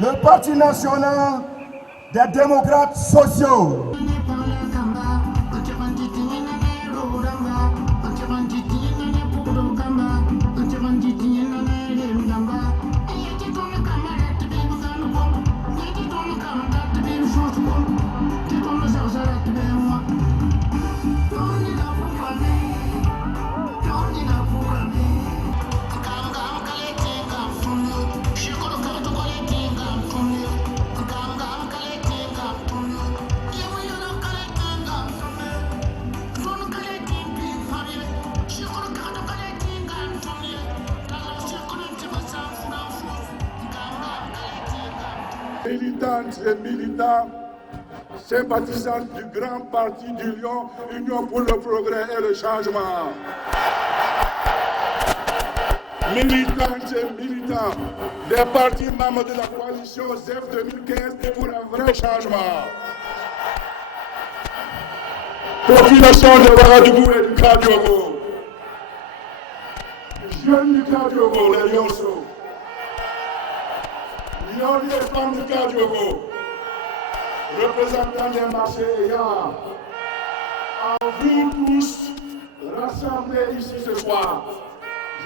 Le Parti national des démocrates sociaux. Militantes et militants, sympathisants du grand parti du Lion, Union pour le progrès et le changement. Militantes et militants des partis membres de la coalition ZEF 2015 pour un vrai changement. Population de Ouagadougou et du Kadiogo. Jeunes du Kadiogo, les Lionceaux. Lions et femmes du Kadiogo. Représentants des marchés ayants. À vous tous rassemblés ici ce soir.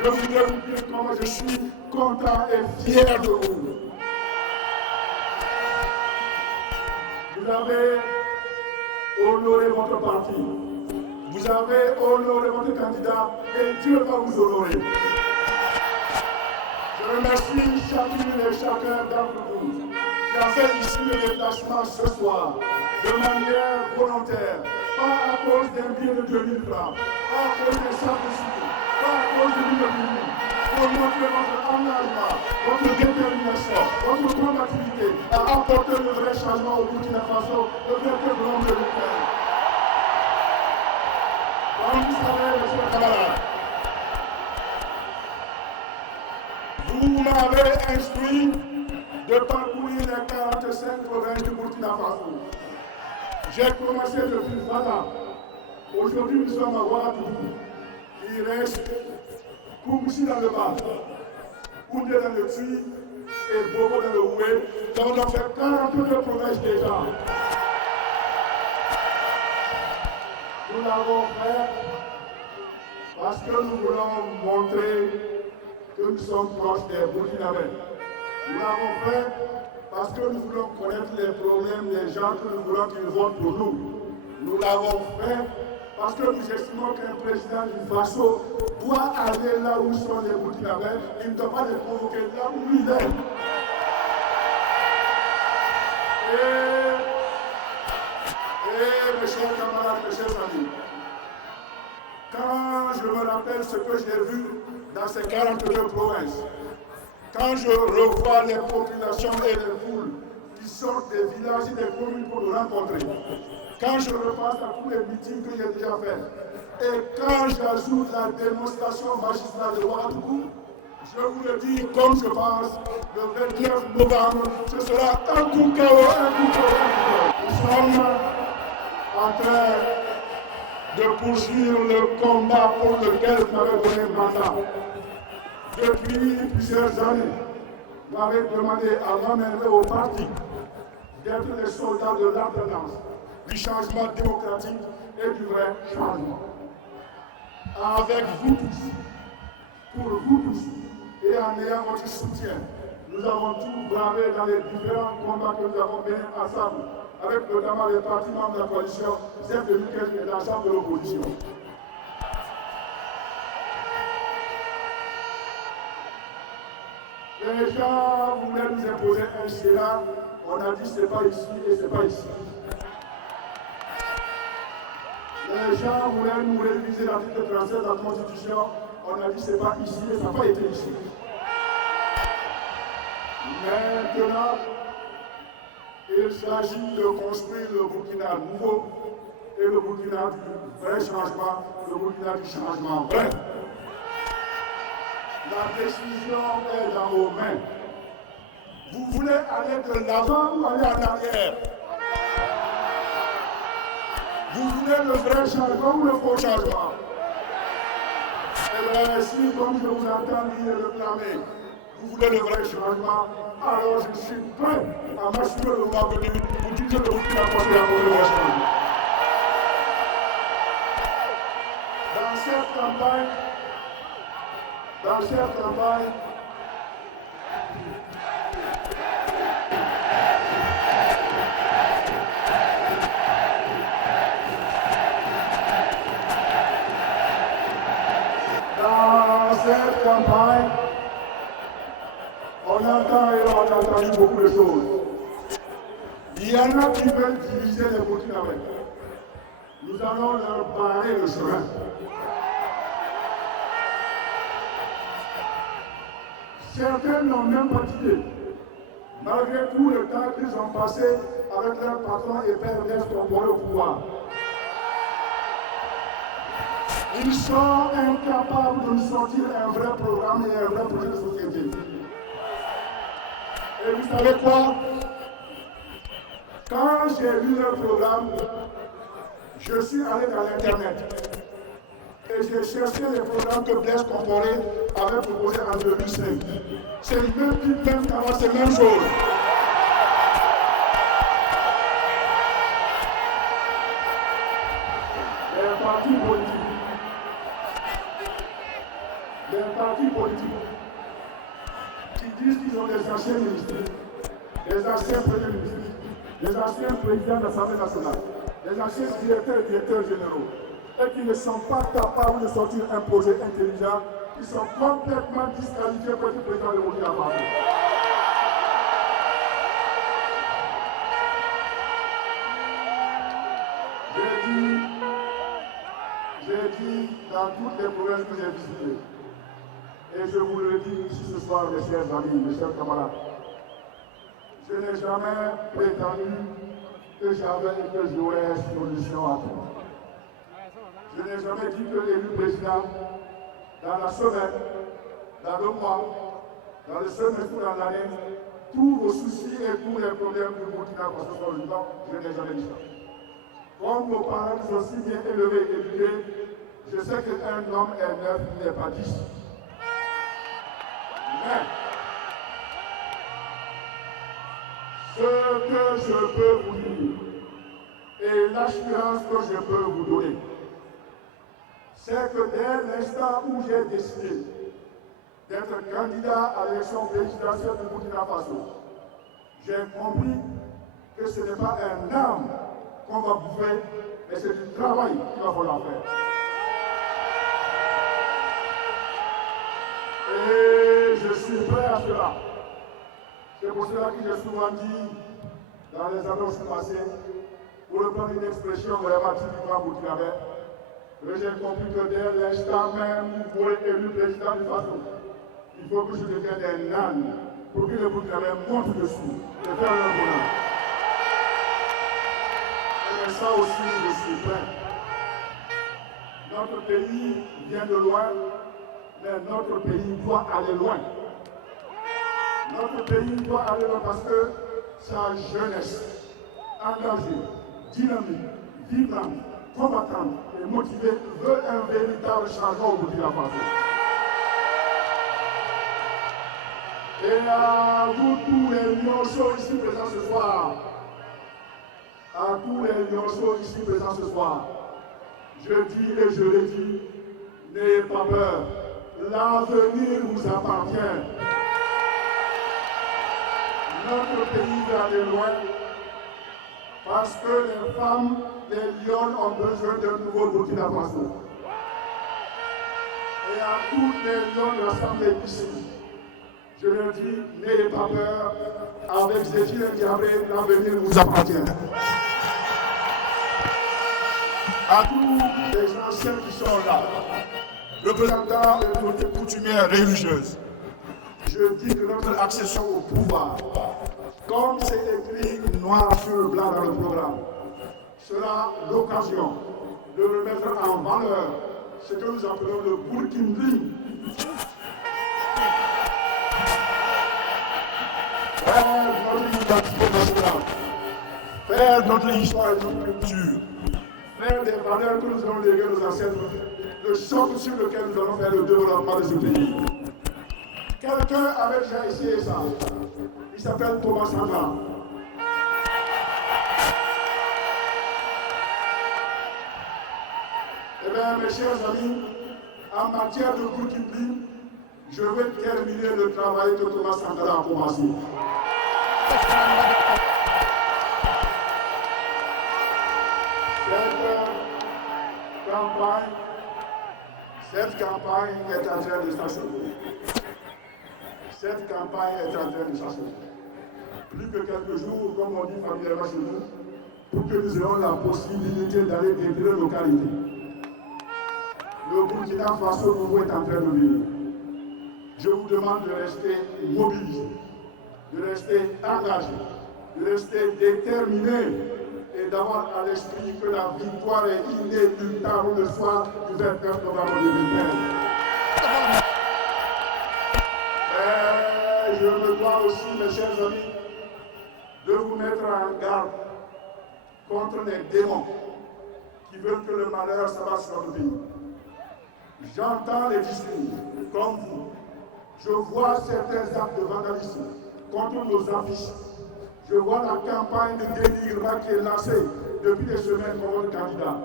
Je voudrais vous dire comment je suis content et fier de vous. Vous avez honoré votre parti. Vous avez honoré votre candidat et Dieu va vous honorer. Je remercie chacune et chacun d'entre vous qui a fait ici le déplacement ce soir de manière volontaire, pas à cause d'un billet de 2000 francs, pas à cause des sacs de soupe, pas à cause de l'immobilier, pour montrer votre engagement, votre détermination, votre combativité à apporter le vrai changement au Burkina Faso, le véritable homme de l'Ukraine. Comme vous savez, mes chers camarades, vous m'avez instruit de parcourir les 45 provinces du Burkina Faso. J'ai commencé depuis Fada. Aujourd'hui, nous sommes à Ouagadougou. Il reste Koumouchi dans le bas, Koundé dans le Tui et Bobo dans le Oué. Donc on a fait 42 provinces déjà. Nous l'avons fait parce que nous voulons montrer que nous sommes proches des Burkinabés. Nous l'avons fait parce que nous voulons connaître les problèmes des gens que nous voulons qu'ils votent pour nous. Nous l'avons fait parce que nous estimons qu'un président du Faso doit aller là où sont les Burkinabés. Il ne doit pas les provoquer là où il est. Et mes chers camarades, mes chers amis, quand je me rappelle ce que j'ai vu dans ces 42 provinces, quand je revois les populations et les foules qui sortent des villages et des communes pour nous rencontrer, quand je repasse à tous les meetings que j'ai déjà faits, et quand j'ajoute la démonstration magistrale de Ouagadougou, je vous le dis comme je pense, le 29 novembre, ce sera un coup KO, un coup KO. Nous sommes en train de poursuivre le combat pour lequel vous m'avez donné le mandat. Depuis plusieurs années, vous m'avez demandé à m'amener au parti d'être les soldats de l'alternance, du changement démocratique et du vrai changement. Avec vous tous, pour vous tous, et en ayant votre soutien, nous avons tout bravé dans les différents combats que nous avons menés ensemble, avec notamment les partis membres de la coalition, celle de l'UQES et l'ensemble de l'opposition. Les gens voulaient nous imposer un schéma, on a dit c'est pas ici et c'est pas ici. Les gens voulaient nous réviser l'article 37 de la Constitution, on a dit c'est pas ici et ça n'a pas été ici. Maintenant, il s'agit de construire le Burkina nouveau et le Burkina du vrai changement, le Burkina du changement vrai. La décision est dans vos mains. Vous voulez aller de l'avant ou aller en arrière? Vous voulez le vrai changement ou le faux changement? Et bien, si, comme je vous entends dire le clamer, vous voulez le vrai changement, alors je suis prêt à m'assurer le mois venu pour dire que vous pouvez apporter le vrai changement. Dans cette campagne, dans cette campagne, on entend et on a entendu beaucoup de choses. Il y en a qui veulent diviser les Burkinabés. Nous allons leur barrer le chemin. Certains n'ont même pas d'idée, malgré tout le temps qu'ils ont passé avec leur patron et père Blaise Compaoré au pouvoir. Ils sont incapables de nous sortir un vrai programme et un vrai projet de société. Et vous savez quoi? Quand j'ai lu leur programme, je suis allé dans l'Internet. Et j'ai cherché les programmes que Blaise Compaoré avait proposés en 2005. C'est le même type, même qu'avant, c'est la même chose. Les partis politiques qui disent qu'ils ont des anciens ministres, des anciens premiers ministres, des anciens présidents de l'Assemblée nationale, des anciens directeurs et directeurs généraux, et qui ne sont pas capables de sortir un projet intelligent, qui sont complètement disqualifiés pour être président de Burkina Faso. J'ai dit dans toutes les provinces que j'ai visitées, et je vous le dis ici ce soir, mes chers amis, mes chers camarades, je n'ai jamais prétendu que j'avais et que j'aurais solution à tout. Je n'ai jamais dit que l'élu président, dans la semaine, dans le mois, dans le semestre ou dans l'année, tous vos soucis et tous les problèmes du Burkina Faso sont résolus. Je n'ai jamais dit ça. Comme nos parents sont si bien élevés et éduqués, je sais qu'un homme est neuf, il n'est pas 10. Mais, ce que je peux vous dire, et l'assurance que je peux vous donner, c'est que dès l'instant où j'ai décidé d'être candidat à l'élection présidentielle du Burkina Faso, j'ai compris que ce n'est pas un âme qu'on va bouffer, mais c'est du travail qu'il va falloir faire. Et je suis prêt à cela. C'est pour cela que j'ai souvent dit dans les annonces passées, pour reprendre une expression vraiment typiquement burkinabé, j'ai compris que dès l'instant même où vous êtes élu président du Faso, il faut que je devienne un âne pour que les Burkinabés montent dessus et faire leur bonheur. Et ça aussi, je suis prêt. Notre pays vient de loin, mais notre pays doit aller loin. Notre pays doit aller loin parce que sa jeunesse, engagée, dynamique, vibrante, combattante et motivée, veut un véritable changement au Burkina Faso. Et à vous tous les lionceaux ici présents ce soir, à tous les lionceaux ici présents ce soir, je dis et je l'ai dit, n'ayez pas peur, l'avenir vous appartient. Notre pays va aller loin parce que les femmes, les lions ont besoin d'un nouveau Burkina Faso. Et à toutes les lions rassemblés ici, je leur dis, n'ayez pas peur, avec Zéphine Diabré, l'avenir vous appartient. À tous les anciens qui sont là, représentants des autorités coutumières religieuses, je dis que notre accession au pouvoir, comme c'est écrit noir sur blanc dans le programme, sera l'occasion de remettre en valeur ce que nous appelons le Burkindling. Faire notre identité nationale, faire notre histoire et notre culture, faire des valeurs que nous avons léguées nos ancêtres, le socle sur lequel nous allons faire le développement de ce pays. Quelqu'un avait déjà essayé ça. Il s'appelle Thomas Sankara. Eh bien, mes chers amis, en matière de Burkindling, je vais terminer le travail que Thomas Sankara a commencé. Cette campagne est en train de s'achever. Cette campagne est en train de s'achever. Plus que quelques jours, comme on dit familièrement chez nous, pour que nous ayons la possibilité d'aller guérir nos qualités. Le Burkina Faso nouveau est en train de venir. Je vous demande de rester mobilisés, de rester engagés, de rester déterminés et d'avoir à l'esprit que la victoire est inéluctable le soir du 29 novembre 2015. Et je me dois aussi, mes chers amis, de vous mettre en garde contre les démons qui veulent que le malheur s'abatte sur notre pays. J'entends les discours, comme vous. Je vois certains actes de vandalisme contre nos affiches. Je vois la campagne de dénigrement qui est lancée depuis des semaines contre le candidat.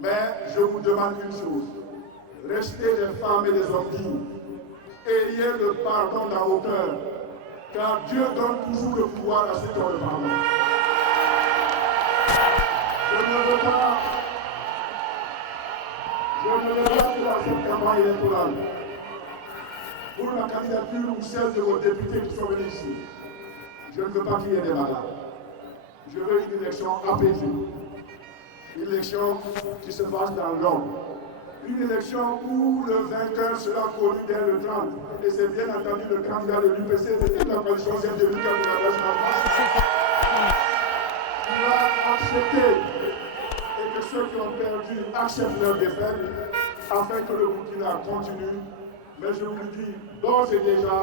Mais je vous demande une chose. Restez les femmes et les hommes dignes. Ayez le pardon dans vos cœurs. Car Dieu donne toujours le pouvoir à ceux qui ont le pardon. Je ne veux pas que cette campagne électorale pour la candidature ou celle de vos députés qui sont venus ici. Je ne veux pas qu'il y ait des bagarres. Je veux une élection apaisée. Une élection qui se passe dans l'ordre. Une élection où le vainqueur sera connu dès le 30. Et c'est bien entendu le candidat de l'UPC de la coalition CNDP qui va accepter et que ceux qui ont perdu acceptent leur défaite afin que le Burkina continue. Mais je vous le dis d'ores et déjà,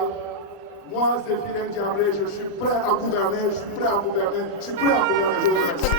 moi, Zéphine Diabré, je suis prêt à gouverner, je suis prêt à gouverner, je suis prêt à gouverner, je vous remercie.